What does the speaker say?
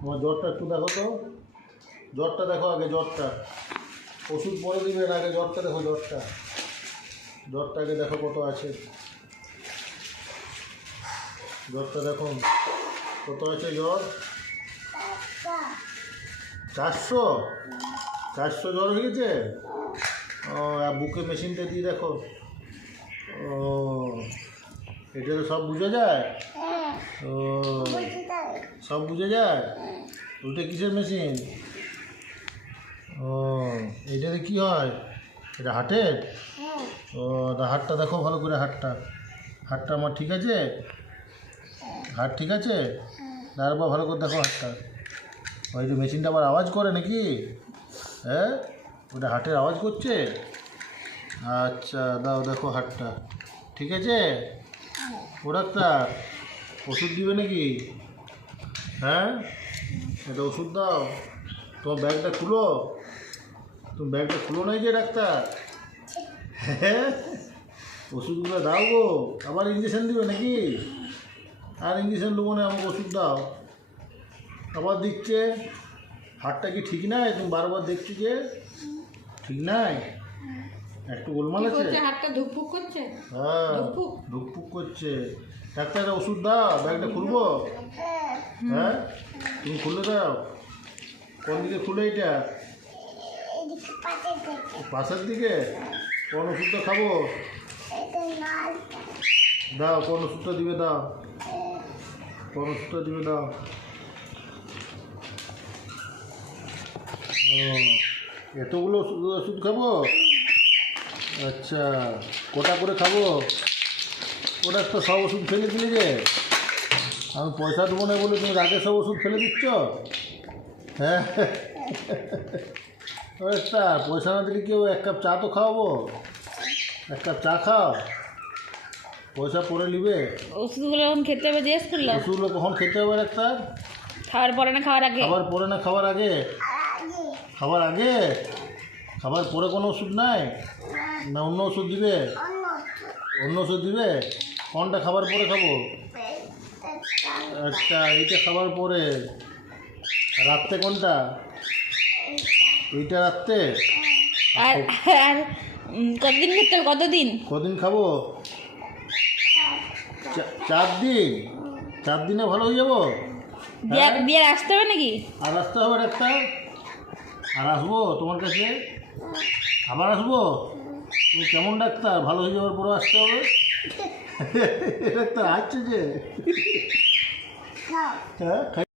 আমার জ্বরটা একটু দেখো তো, জ্বরটা দেখো আগে, জ্বরটা ওষুধ পরে দিবেন, আগে জ্বরটা দেখো, জ্বরটা আগে দেখো কত আছে, জ্বরটা দেখো কত আছে জ্বর। 400 জ্বর হয়ে গেছে। ও বুকে মেশিনটা দিয়ে দেখো। ও এটা তো সব বুঝে যায়। ও সব বুঝে যায়। ওটা কিসের মেশিন? ও এইটাতে কি হয়? এটা হাটের? ও হাটটা দেখো ভালো করে, হাটটা আমার ঠিক আছে? হাট ঠিক আছে? তারপর ভালো করে দেখো হাটটা। ওই যে মেশিনটা আবার আওয়াজ করে নাকি? হ্যাঁ, ওটা হাটের আওয়াজ করছে। আচ্ছা দাও, দেখো হাটটা ঠিক আছে। ও ডাক্তার ওষুধ দিবে নাকি? হ্যাঁ, এটা ওষুধ দাও। তোমার ব্যাগটা খুলো, তুমি ব্যাগটা খুলো নাই যে ডাক্তার। হ্যাঁ, ওষুধগুলো দাও গো। আবার ইঞ্জেকশন দিবে নাকি? আর ইঞ্জেকশন দেবো না, আমাকে ওষুধ দাও। আবার দিচ্ছে। হাতটা কি ঠিক নাই? তুমি বারবার দেখছি যে ঠিক নাই, একটু গোলমাল আছে। হাতটা ধুকপুক করছে। হ্যাঁ ধুকপুক করছে। ডাক্তার ওষুধ দাও, ব্যাগটা খুলবো। হ্যাঁ তুমি খুলে দাও। কোন দিকে খুলে? এটা পাশের দিকে। কোন ওষুধটা খাবো? দাও, কোন ওষুধটা দিবে দাও, কোন ওষুধটা দিবে দাও। ও এতগুলো ওষুধ খাবো? আচ্ছা কটা করে খাবো? ওটা তো সব ওষুধ ফেলে দিলে যে, আমি পয়সা দেবো না বলে তুমি রাগে সব ওষুধ ফেলে দিচ্ছ। হ্যাঁ একটা পয়সা না দিলে কেউ এক কাপ চা তো খাওয়াবো, এক কাপ চা খাও, পয়সা পরে নিবে। ওষুধগুলো কখন খেতে হবে জিজ্ঞেস করলাম। ওষুধগুলো কখন খেতে হবে ডাক্তার? খাওয়ার পরে না খাওয়ার আগে? খাবার পরে না খাবার আগে? খাবার আগে। খাবার পরে কোনো ওষুধ নাই না? অন্য ওষুধ দিবে? অন্য ওষুধ দিবে। কোনটা খাবার পরে খাবো? আচ্ছা এইটা খাবার পরে। রাত্রে কোনটা? এইটা রাত্রে। আর আর কতদিন খেতে হবে? কদিন খাবো? 4 দিন। 4 দিনে ভালো হয়ে যাবো? বিয়ার আসতে হবে নাকি? আর আসতে হবে ডাক্তার? আর আসবো তোমার কাছে? আবার আসবো? তুমি কেমন ডাক্তার? ভালো হয়ে যাওয়ার পরে আসতে হবে? ডাক্তার আসছে যে। হ্যাঁ